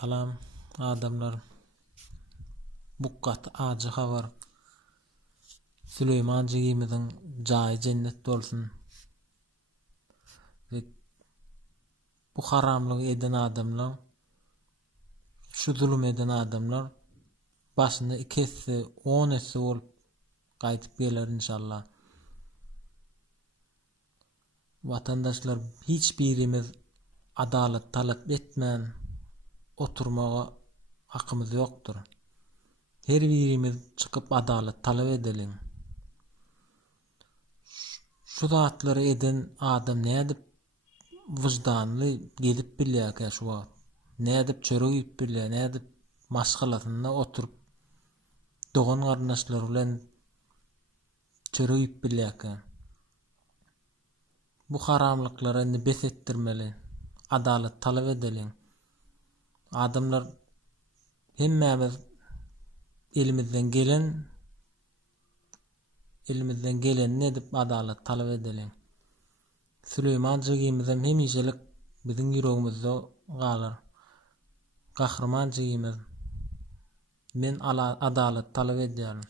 Salam adamlar. Buqqat acı habar. Süleyman jigimizin jaý cennet bolsun. Ve bu haramlygy eden adamlar, şu zulüm eden adamlar başynda 2 esse, 10 esse bolup gaýtyp geler inşallah. Vatandaşlar hiç birimiz adalet talap etmän oturmaga hakymyz ýokdur. Her birimiz çykyp adalet talap edelim. Şu zatlary eden adam nädip wyjdanly gelip bilýär şu wagt. Nädip çörek ýyp bilýär, nädip maşgalatynda oturup dogan garnaşlar bilen çörek ýyp bilýär. Bu haramlyklara nibes etdirmeli. Adalet talap edelim. Adamlar hemmämiz elimizden gelen edip adalet talap edelim. Süleyman jigimizem hemişelik biziň ýüregimizde galar. Gahrman jigimiz. Men adalet talap edýärim.